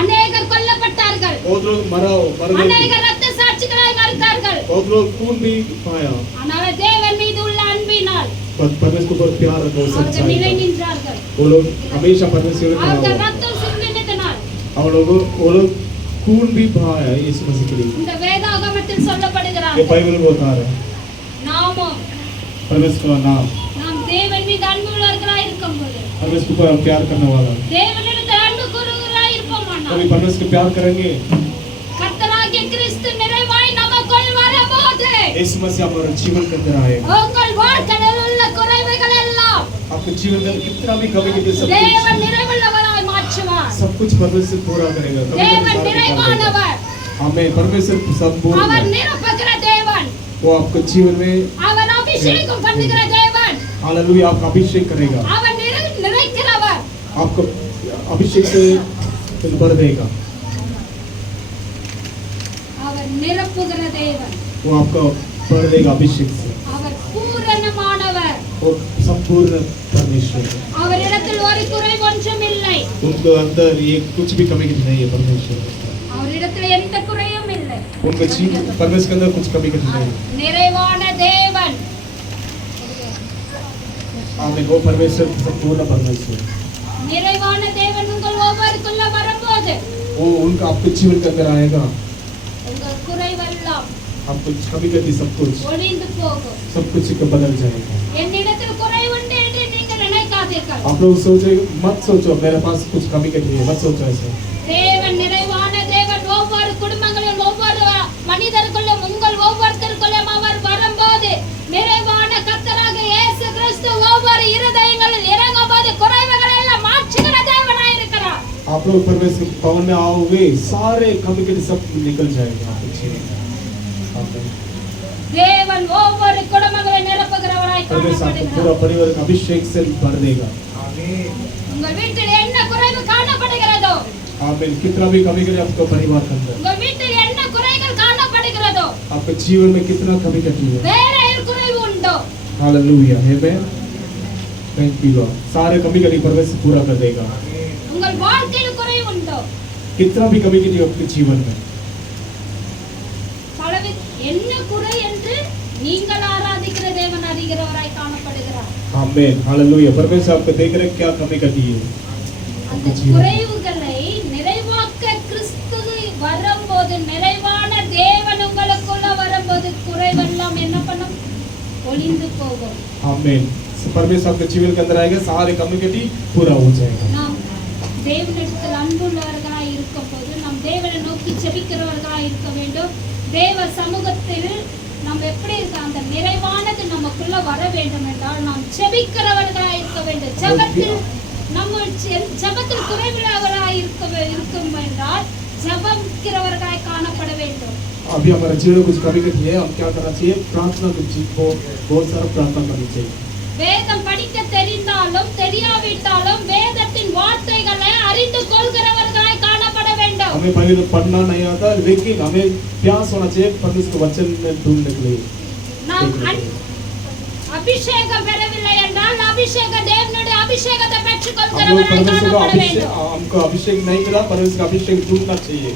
अनेகர் கொல்லப்பட்டார்கள், बहुत लोग मर गए, अनेகர் ரத்த சாட்சிகளாய் மரித்தார்கள். बहुत लोग खून भी पाया। ஆனால் தேவன் மீது உள்ள அன்பினால் पर परमेश्वर को प्यार रखो அவர்கள் सच्चाई நிலை का। நின்றார்கள். वो लोग हमेशा परमेश्वर के அவர்கள் नाम ரத்தம் சிந்தினதினால் और वो लोग खून भी बहाया यीशु मसीह के लिए। இந்த வேதாகமத்தில் ये சொல்லப்படுகிறார்கள். बाइबल में बता रहा है நாமும் परमेश्वर का नाम। நாம் தேவன் மீது அன்புள்ளவர்களாய் இருக்கும்போது, परमेश्वर को प्यार करने वाला। தேவனிடத்தில் அன்பு கூறுகிறவர்களாய் இருப்போமானால் कभी परमेश्वर को प्यार करेंगे கர்த்தராகிய கிறிஸ்து நிறைவாய் நமக்குள் வரும்போது यीशु मसीह हमारे जीवन के अंदर आएगा। உங்கள் வாழ்க்கையில் உள்ள குறைவுகள் எல்லாம் आपके जीवन में कितना भी कमी के தேவன் நிறைவுள்ளவராய் மாற்றுவார். सब कुछ परमेश्वर पूरा करेगा। தேவன் நிறைவானவர், हमें परमेश्वर सब पूर्ण அவர் है। நிரப்புகிற தேவன், वो आपके जीवन में அவர் அபிஷேகம் பண்ணுகிற தேவன், हालेलुया आपका अभिषेक करेगा। அவர் நிறைக்கிறவர், आपको अभिषेक से भर देगा। அவர் நிரப்புகிற தேவன், वो आपका भर देगा अभिषेक से। அவர் பூரணமானவர், वो संपूर्ण परमेश्वर है। அவரிடத்தில் ஒரு குறை ஒன்றும் இல்லை, उनके अंदर ये कुछ भी कमी नहीं है परमेश्वर। அவரிடத்தில் எந்த குறையும் இல்லை. उनके जीवन परमेश्वर के अंदर कुछ कमी नहीं है। நிறைவான தேவன், आमीन। वो परमेश्वर संपूर्ण परमेश्वर। நிறைவான தேவன் உங்கள் ஒவ்வொருக்குள்ள வரும்போது वो उनका आपके जीवन के अंदर आएगा। உங்கள் குறைவெல்லாம் आपको कमी करती सब कुछ ஒழிந்து போகும். सब कुछ का बदल जाएगा। என்னிடத்தில் குறை உண்டு என்று நீங்கள் நினைக்காதீர்கள். आप लोग सोचे मत सोचो मेरे पास कुछ कमी करनी है, मत सोचो ऐसे। தேவன் நிறைவான தேவன் ஒவ்வொரு குடும்பங்களிலும் ஒவ்வொரு மனிதருக்குள்ளும் உங்கள் ஒவ்வொருத்தருக்குள்ளும் அவர் வரும்போது நிறைவான கர்த்தராக இயேசு கிறிஸ்து ஒவ்வொரு இருதயங்களில் இறங்கும்போது குறைவுகள் எல்லாம் மாற்றுகிற தேவனாய் இருக்கிறார். आप लोग परमेश्वर के भवन में आओगे सारे कमी के सब निकल जाएगा आपके जीवन में। आमीन। தேவன் ஒவ்வொரு குடும்பங்களை நிரப்புகிறவராய் परमेश्वर आपको காணப்படுகிறார். पूरा परिवार का अभिषेक से भर देगा। உங்கள் வீட்டில் என்ன குறைவு காணப்படுகிறதோ आमीन। कितना भी कमी करे आपका परिवार के अंदर, உங்க வீட்டில் என்ன குறைகள் காணப்படுகிறதோ, आपके जीवन में कितना कमी कटी है, வேற குறைவு உண்டோ, हालेलुया, आमीन। Thank you Lord. सारे कमी कटी परमेश्वर पूरा कर देगा। உங்கள் வாழ்க்கையில் குறைவு உண்டோ, कितना भी कमी कटी आपके जीवन में, என்ன குறை என்று நீங்கள் ஆராதிக்கிற தேவன் அறிகிறவராய் காணப்படுகிறார்। आमीन, हालेलुया। परमेश्वर आपको देख रहे क्या कमी कटी है, அந்த குறைவுகளை நிறைவாக்க கிறிஸ்து வரும்போது, நிறைவான தேவன் உங்களுக்குள்ள வரும்போது குறைவெல்லாம் என்ன பண்ணும்? ஒளிந்து போகும்। आमीन। परमेश्वर आपके जीवन के अंदर आएगा, सारे कमी कटी पूरा हो जाएगा। நாம் தேவனிடத்தில் அன்புள்ளவர்களாய் இருக்கும்போது, நாம் தேவனை நோக்கி ஜெபிக்கிறவர்களாய் இருக்க வேண்டும்। தேவ சமூகத்தில் நாம் எப்படி இருக்க அந்த நிறைவானது நமக்குள்ள வர வேண்டும் என்றால் நாம் ஜெபிக்கிறவர்களாய் இருக்க வேண்டும்। ஜெபத்தில் நம்ம ஜெபத்தில் குறைவுள்ளவர்களாய் இருக்கும் என்றால் ஜெபிக்கிறவர்களாய் காணப்பட வேண்டும்। अभी हमारे जीवन में कुछ कमी कटी है, हम क्या करना चाहिए? प्रार्थना को बहुत सारा प्रार्थना करनी चाहिए। வேதம் படிக்க தெரிந்தாலும் தெரியாவிட்டாலும் வேதத்தின் வார்த்தைகளை அறிந்து கொள்கிறவர்களாய் காணப்பட வேண்டும்। हमें पहले तो पढ़ना नहीं आता, लेकिन हमें प्यास होना चाहिए परमेश्वर के वचन में ढूंढने के लिए। நாம் அபிஷேகம் பெறவில்லை என்றால் அபிஷேக தேவனுடைய அபிஷேகத்தை பெற்றுக்கொள்கிறவர்களாய் காணப்பட வேண்டும்। हमको अभिषेक नहीं मिला, परमेश्वर का अभिषेक ढूंढना चाहिए।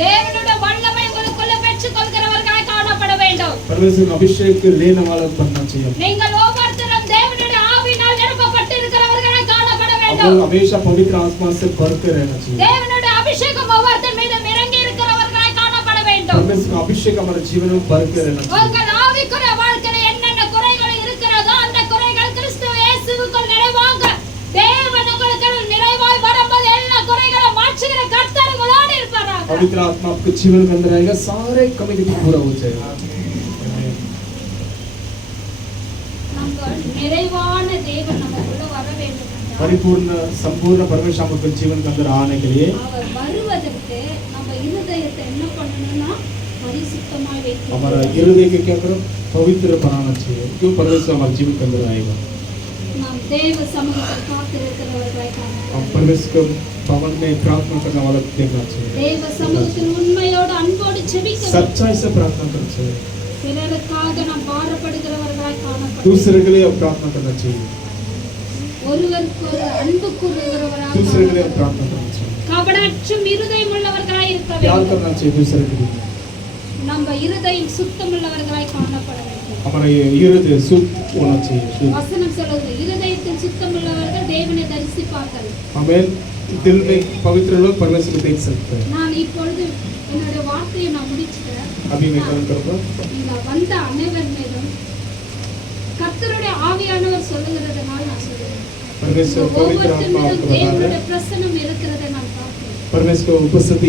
தேவனுடைய வல்லமை உங்களுக்குள்ள பெற்றுக்கொள்கிறவர்களாய் காணப்பட வேண்டும்। परमेश्वर का अभिषेक लेने वाला बनना चाहिए। நீங்கள் ஒவ்வொருத்தரும் தேவனுடைய ஆவியினால் நிரப்பப்பட்டிருக்கிறவர்களாய் காணப்பட हम வேண்டும்। हमेशा पवित्र आत्मा से भर के रहना चाहिए। தேவனுடைய அபிஷேகம் ஒவ்வொருத்தர் மீதும் இறங்கி இருக்கிறவர்களாய் காணப்பட வேண்டும்। परमेश्वर का अभिषेक हमारे जीवन में भर के रहना चाहिए। உங்கள் ஆவிக்குரிய வாழ்க்கையில் என்னென்ன குறைகள் இருக்கிறதோ அந்த குறைகள் கிறிஸ்து இயேசுவுக்குள் நிறைவாக தேவன் உங்களுக்கு நிறைவாய் வரும்போது எல்லா குறைகளையும் மாற்றுகிற கர்த்தர் உங்களோடு இருப்பாராக। पवित्र आत्मा आपके जीवन के अंदर आएगा, सारे कमी कटी पूरा हो जाएगा। நம்ம நிறைவான தேவன் நமக்குள்ள வர வேண்டும் என்றால் परिपूर्ण संपूर्ण परमेश्वर आपके जीवन के अंदर आने के लिए அவர் வருவதற்கு நம்ம இருதயத்தை என்ன பண்ணணும்னா பரிசுத்தமாய் வைக்கணும்। हमारा हृदय के क्या करो? पवित्र बनाना चाहिए, क्यों? परमेश्वर हमारे जीवन के अंदर आएगा। நாம் தேவ சமூகத்தில் காத்திருக்கிறவர்களாய் காணப்பட हम வேண்டும்। परमेश्वर के भवन में प्रार्थना करने वाला देखना चाहिए, தேவ சமூகத்தில் உண்மையோடு அன்போடு ஜெபிக்கணும்। सच्चाई से प्रार्थना करना चाहिए, பிறருக்காக நாம் பாரப்படுகிறவர்களாய் காணப்பட दूसरे के लिए हम प्रार्थना करना चाहिए, ஒருவருக்கு ஒரு அன்பு கூறுகிறவராக दूसरे के लिए हम प्रार्थना करना चाहिए, கபடற்றும் இருதயம் உள்ளவர்களாய் இருக்க प्यार வேண்டும்। करना चाहिए दूसरे के लिए। நம்ம இருதயம் சுத்தமுள்ளவர்களாய் காணப்பட வேண்டும்। हमारा ये हृदय शुद्ध होना चाहिए, शुद्ध। வசனம் சொல்லுது இருதயத்தில் சுத்தமுள்ளவர்கள் தேவனை தரிசிப்பார்கள்। हमें दिल में पवित्र लोग परमेश्वर को देख सकते हैं। நான் இப்பொழுது என்னுடைய வார்த்தையை நான் முடிச்சிட்டேன்। अभी मैं कर्म करूँगा। இங்க வந்த அனைவர் மீதும் கர்த்தருடைய ஆவியானவர் சொல்லுகிறதுனால நான் சொல்றேன்। परमेश्वर पवित्र ஒவ்வொருத்தர் आत्मा மீதும் आपको बता रहे தேவனுடைய हैं, பிரசன்னம் இருக்கிறதை நான் பார்க்கிறேன்। परमेश्वर को उपस्थिति